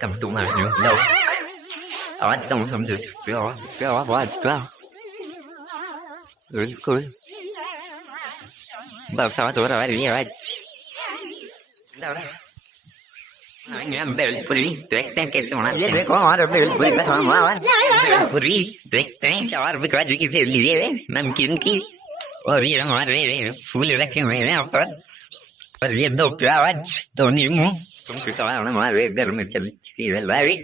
cầm tụ mà nữa đâu ở trong xong rồi cái đó bỏ cái rồi cười bao sao tôi rồi đi rồi đâu đấy anh em bèo buri tuyệt tên cái số nào đấy có họ rồi bèo buri cái họ mà buri tuyệt tên sao ở cái gì cái gì đấy mà kiếm cái buri nó mà đấy phụ liệu cái này nó phải buri đâu cái à tôi niệm mu không cứ cái nó mà đấy để mình chơi cái đấy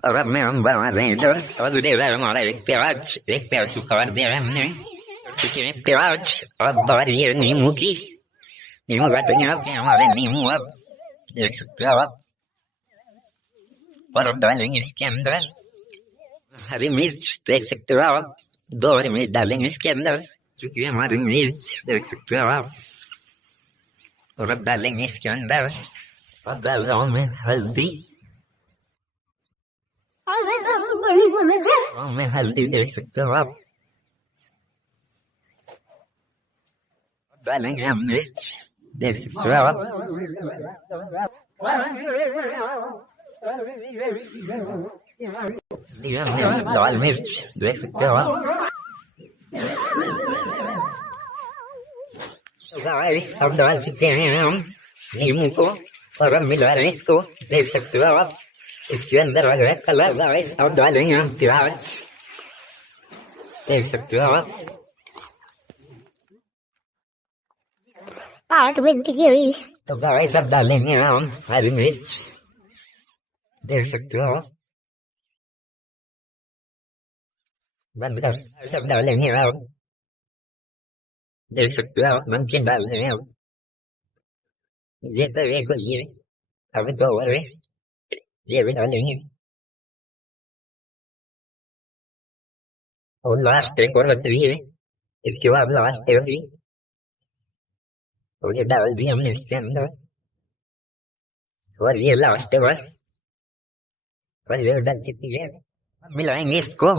ở mấy ông bà mà đấy đó ở đây đây nó đây bèo su cái bèo em này cái bèo ở bà đấy niệm mu cái niệm mu cái nhau cái mà đấy niệm mu để sự đó bắt đầu đánh những scam đó hari mi để sự đó đó thì mi đánh những scam đó chú kia mà đừng mi để sự đó rồi đánh những scam đó bắt đầu rồi mi haldi mi haldi để sự đó đánh những em mi để sự đó đó là mình để cái đó rồi xong đó cái này không nhiều mua cô rồi mình lại đấy cô để sắp sửa đó chuyện đó rồi cái lá rồi xong đó là nhau thì ra để sắp sửa đó tụi mình cái gì xong đó rồi sắp đó lên nhau không hai đứa mình để sắp sửa đó bạn biết đâu sắp đó lên nhau không để sắp sửa đó mình trên đó lên nhau biết tới cái có gì đấy ở bên chỗ ở đấy để bên đó lên nhau ổn last tiếng của mình gì đấy is kiểu làm last tiếng gì ổn điểm đạo gì em nên xem thôi có gì last tiếng bớt có gì đang chụp gì đấy mình là anh biết cô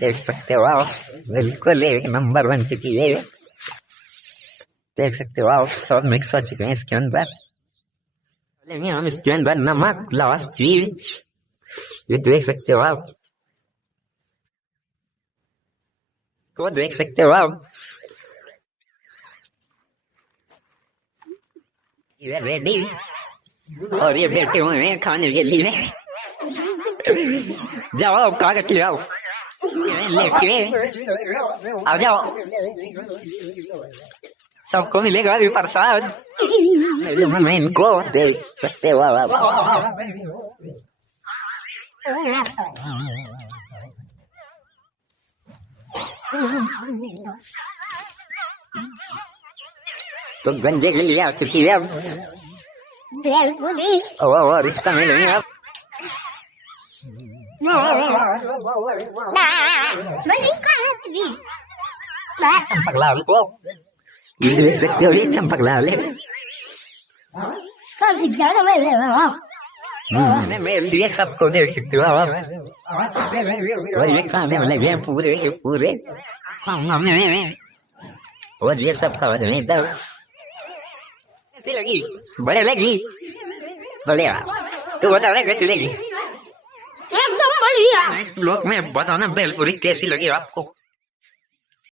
để sắc tiêu ao người có lẽ cái number one chụp gì đấy để sắc tiêu ao sao mình sao chụp cái scan bớt lên nhau mình scan bớt nằm mắc last tweet để sắc tiêu ao có để sắc tiêu ao ready oh đi về cái này con này đi đấy đâu có cái kiểu lên kia à đâu sao có người lấy cái gì phải sao này là mình có để phải vào tôi gần dễ lấy ra chụp gì đâu risk này lấy nhá Champak lao luôn ini sektor ini campak lao lên con xịt nhớ đâu đây không mẹ đi sắp con đều xịt nữa không rồi biết con này lại em phụ đấy không ngầm này ủa đi sắp con này đâu cái là gì boleh lagi boleh à tôi bắt đầu lấy cái gì em không boleh à lúc mẹ bắt đầu nó bel của cái gì lagi apa